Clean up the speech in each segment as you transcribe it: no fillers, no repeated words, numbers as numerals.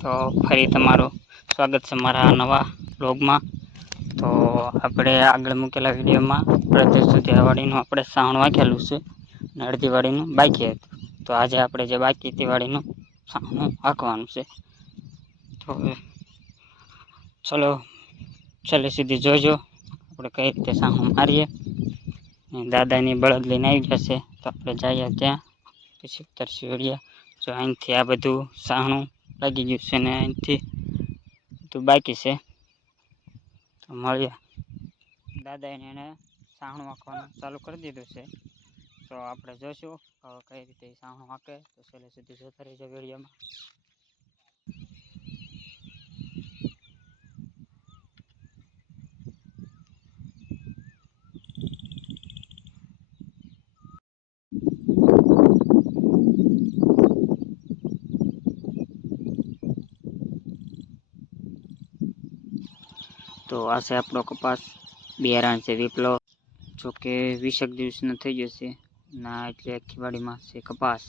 તો ફરી તમારું સ્વાગત છે મારા નવા બ્લોગમાં। તો આપણે આગળ મૂકેલા વિડીયોમાં પ્રદેશ સુધી વાડીનું આપણે સાવણ વાંખેલું છે અને અડધી વાડીનું બાકી હતું। તો આજે આપણે જે બાકી હતી વાડીનું સાવણ વાંખવાનું છે। તો ચલો છેલ્લે સુધી જોજો આપણે કઈ રીતે સાવણ મારીએ। દાદાની બળદ લઈને આવી જશે તો આપણે જઈએ ત્યાં પછી ઉતરસી વળ્યા। જો અહીંથી આ બધું સાવણું લાગી ગયું છે ને અહીંથી બધું બાકી છે। તો મળીએ। દાદાને એને સાવણ વાંખવાનું ચાલુ કરી દીધું છે। તો આપણે જોઈશું હવે કઈ રીતે સાવણ વાંકે। તો છેલ્લે સુધી જોતા રહેજો વિડીયોમાં। તો આ છે આપણો કપાસ બિયારણ છે વિપ્લો। જોકે 20 દિવસનો થઈ જશે ના એટલે આખી વાડીમાં છે કપાસ।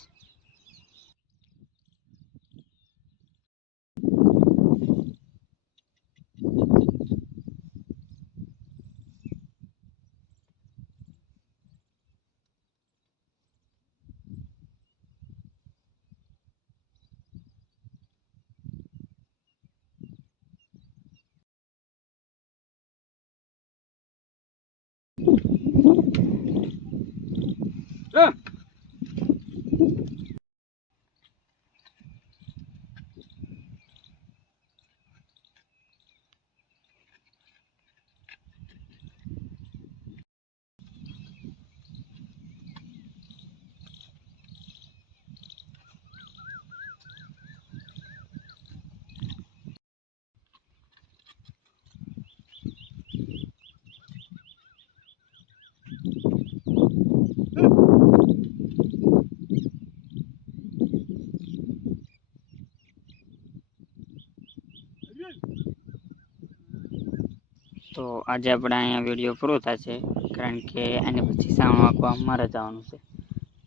તો આજે આપણે અહીંયા વિડીયો પૂરો થશે કારણ કે આને પછી સાવણ વાંખવા મારે જવાનું છે।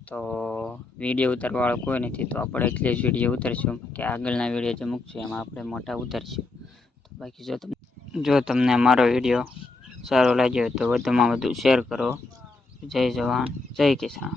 તો વિડીયો ઉતારવાવાળો કોઈ નથી તો આપણે એટલે જ વિડીયો ઉતારશું કે આગળના વિડીયો જે મૂકશું એમાં આપણે મોટા ઉતારશું। તો બાકી જો તમને મારો વિડીયો સારો લાગ્યો તો વધુમાં વધુ શેર કરો। જય જવાન જય કિસાન।